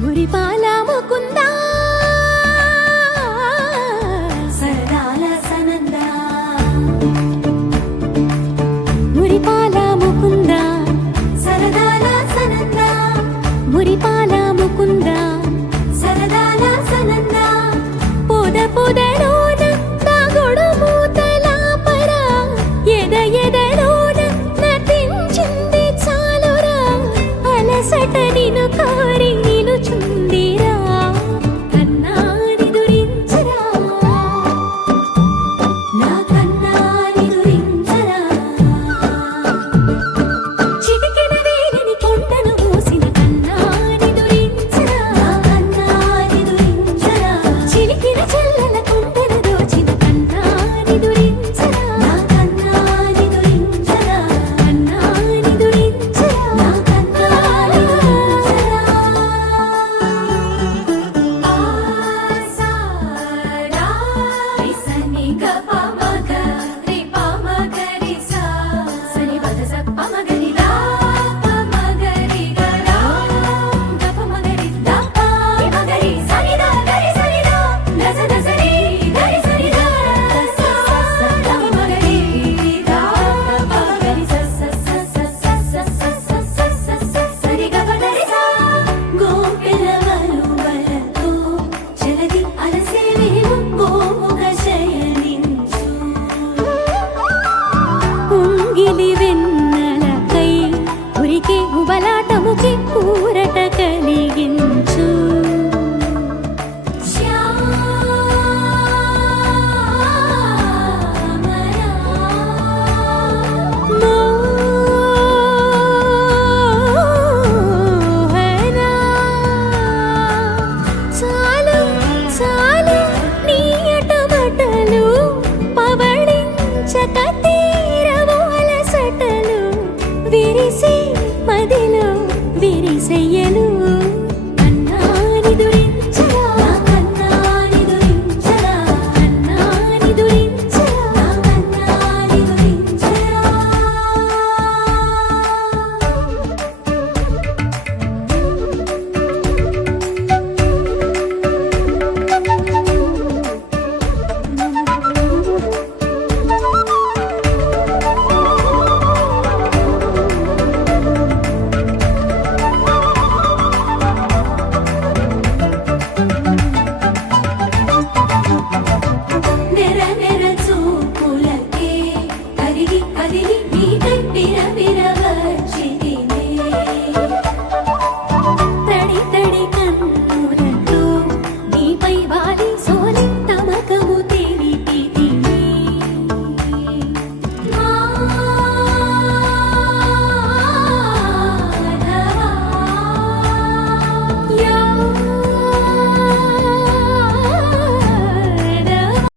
మురిపాల ముకుందా సరదాల సనందా మురిపాల ముకుందా సరదాల సనందా మురిపాల ముకుందా సరదాల సనందా పొద పొదలోన తాగుడు మూతల పరా ఎద ఎదలోన నటించింది చాలురా అలసట నిను కోరి నిలుచుందిరా కన్నాని దురించరా నా కన్నాని దురించరా చిటికెన వేలిని కొండను మూసిన కన్నాని దురించరా నా కన్నాని దురించరా చిలికిన చెల్లెల కొండను దోచిన కన్నాని దురించరా నా కన్నాని దురించరా కన్నాని దురించరా నా కన్నాని దురించరా ఆసారా రిసని గప మగ రి ప మగ రి సా సని పద స ప మగ రి రా ప మగ రి గ రా గప మగ రి దా ప రి మగ రి సని దా గరి సని దా దస దస రి గరి సని దా స స స గప మగ రి దా ప మగ రి స స స స స స స స స స స సరి గప దరి సా గోపిల వలువలతో జలది అలసే